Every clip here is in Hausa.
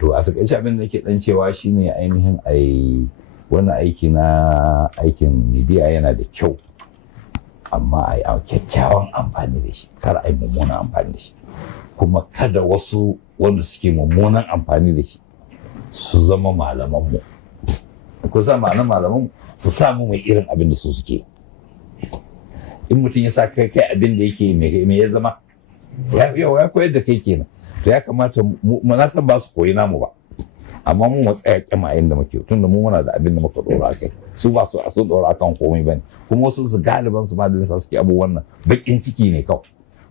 to a takaice abin da nake dan cewa shine ainihin wannan aikin media yana da kyau, amma a yi kyakkyawan amfani da shi, kar a yi mummunan amfani da shi, kuma kada wasu wanda suke mummunan amfani da shi su zama malamanmu. Ko sa ma'anar malamanmu su samu mai irin abin da su suke. In mutum ya sa kai abin da yake me ya zama ya koyar da kai kenan, to ya kamata mu na san ba su koyi namu ba, amma mu tsaya kyama inda muke, tunda mu muna da abin da muka dora kai, su ba su sun dora akan komai bane. Kuma wasu su galiban su ma da nisa suke abubuwan nan bakin ciki ne kawai,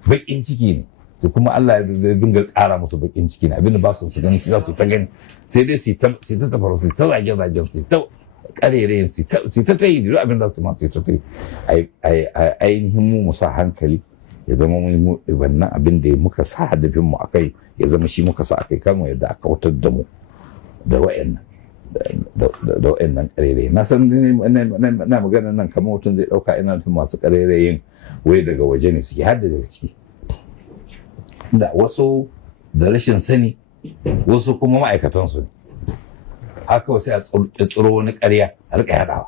bakin ciki ne, sai kuma Allah ya dinga ƙara musu bakin ciki ne, abin da ba su gani shi za su ta gani, sai dai su ta tafaru, su ta zage su ta karerayin, su ta yi duk abin da su ma su ta yi. Ainihin mu sa hankali ya zama mu wannan abin da muka sa hadafin mu akai ya zama shi muka sa akai, kan yadda aka wutar da mu da wa'annan karere. Na san na magana nan kamar mutum zai dauka ina nufin masu karerayin wai daga waje ne suke, har daga ciki, da wasu da rashin sani, wasu kuma ma'aikatan su ne haka, sai a tsiro wani ƙarya a rika yadawa,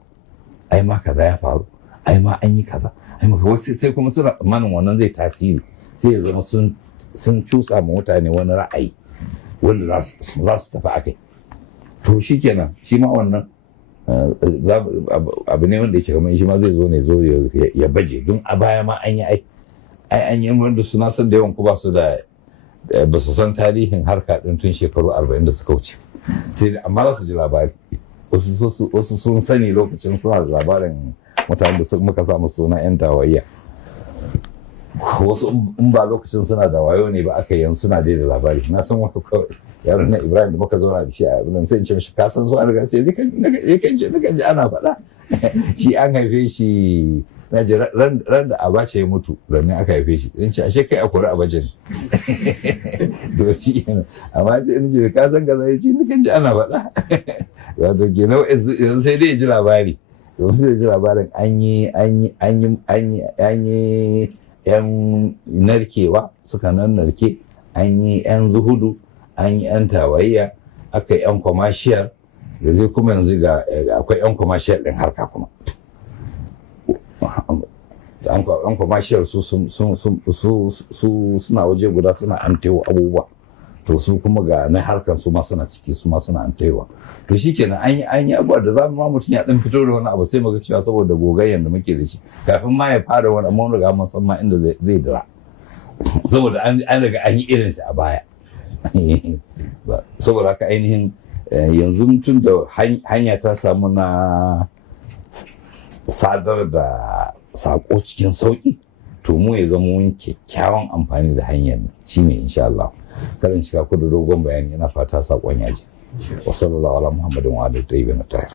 ai ma kaza ya faru, ai ma an yi kaza, ai ma wasu sai kuma suna tsammanin wannan zai tasiri, sai ya zama sun cusa ma mutane wani ra'ayi wanda za su tafi akai. To shi kenan, shi ma wannan abu ne wanda yake kamar shi ma zai zo ya baje, don a baya ma an yi an yi wanda suna san da yawan ku ba su san tarihin harka din tun shekaru 40 da suka wuce, sai amma za su ji labari, wasu sun sani lokacin suna da labarin mutanen da muka samu suna 'yan tawayya, wasu in ba lokacin suna da wayo ne ba aka yi suna dai da labari. Na san wata yaron na Ibrahim da muka zauna da shi a abin sai in ce mishi ka san su an riga sai nakan ji ana faɗa shi an haife shi na ji ran da Abacha ya mutu ranar aka haife shi, in ce ashe kai a kori Abacha ne to shi amma ce in ji ka san kaza ya ce nakan ji ana faɗa wato kenan yanzu sai dai ya ji labari, yanzu sai ya ji labarin an yi yan narkewa suka narke, an yi yan zuhudu, an yi yan tawayya, aka yi yan commercial, da zai kuma yanzu akwai yan commercial din harka kuma yan commercial su suna waje guda suna antewa abubuwa, to su kuma ga na harkan su ma suna ciki, su ma suna antewa. To shikenan an yi abubuwa da zamu ma mutum ya dan fito da wani abu sai muga cewa saboda gogayyan da muke da shi kafin ma ya fara wani, amma riga mun san ma inda zai dira saboda an riga an yi irin shi a baya. Saboda haka ainihin yanzu tun da hanya ta samu na sadar da sako cikin sauki, to mu ya zama mun kyakkyawan amfani da hanyar shine insha Allah. Karin cika ku da dogon bayani, ina fata sakon ya ji. Wa sallallahu ala Muhammadin wa alihi tayyibin tahir.